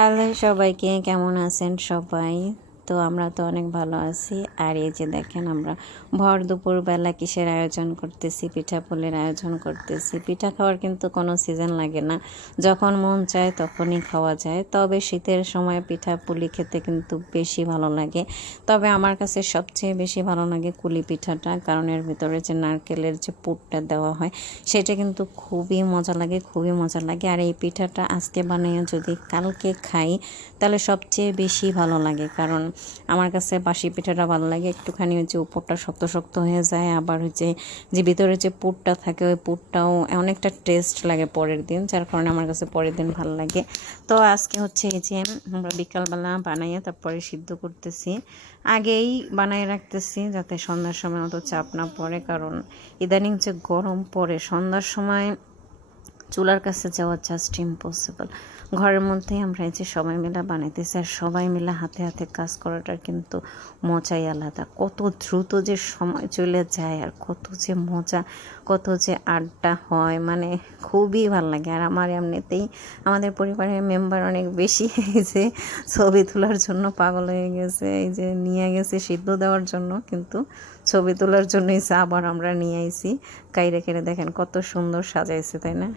Hello সবাইকে, কেমন আছেন সবাই? তো আমরা তো অনেক ভালো আছি। আর এই যে দেখেন, আমরা ভর দুপুরবেলা কিসের আয়োজন করতেছি, পিঠা পুলির আয়োজন করতেছি। পিঠা খাওয়ার কিন্তু কোনো সিজন লাগে না, যখন মন চায় তখনই খাওয়া যায়। তবে শীতের সময় পিঠা পুলি খেতে কিন্তু বেশি ভালো লাগে। তবে আমার কাছে সবচেয়ে বেশি ভালো লাগে কুলি পিঠাটা, কারণ এর ভিতরে যে নারকেলের যে পুরটা দেওয়া হয় সেটা কিন্তু খুবই মজা লাগে, খুবই মজা লাগে। আর এই পিঠাটা আজকে বানিয়ে যদি কালকে খাই তাহলে সবচেয়ে বেশি ভালো লাগে, কারণ আমার কাছে বাসি পিঠাটা ভালো লাগে। একটুখানি হচ্ছে উপরটা শক্ত শক্ত হয়ে যায়, আবার হচ্ছে যে ভিতরে যে পুরটা থাকে ওই পুরটাও অনেকটা টেস্ট লাগে পরের দিন, যার কারণে আমার কাছে পরের দিন ভালো লাগে। তো আজকে হচ্ছে এই যে আমরা বিকালবেলা বানাইয়ে তারপরে সিদ্ধ করতেছি, আগেই বানাই রাখতেছি যাতে সন্ধ্যার সময় অত চাপ না পড়ে, কারণ ইদানিং যে গরম পড়ে সন্ধ্যার সময় চুলার কাছে যাওয়া জাস্ট ইম্পসিবল। ঘরের মধ্যেই আমরা এই যে সবাই মিলে বানাইতেছি, আর সবাই মিলে হাতে হাতে কাজ করাটার কিন্তু মজাই আলাদা। কত দ্রুত যে সময় চলে যায়, আর কত যে মজা, কত যে আড্ডা হয়, মানে খুবই ভালো লাগে। আর আমার এমনিতেই আমাদের পরিবারের মেম্বার অনেক বেশি এই যে ছবি তোলার জন্য পাগল হয়ে গেছে। এই যে নিয়ে গেছে সিদ্ধ দেওয়ার জন্য, কিন্তু ছবি তোলার জন্যই আবার আমরা নিয়ে আইছি। কাইরে কেড়ে দেখেন কত সুন্দর সাজাইছে, তাই না?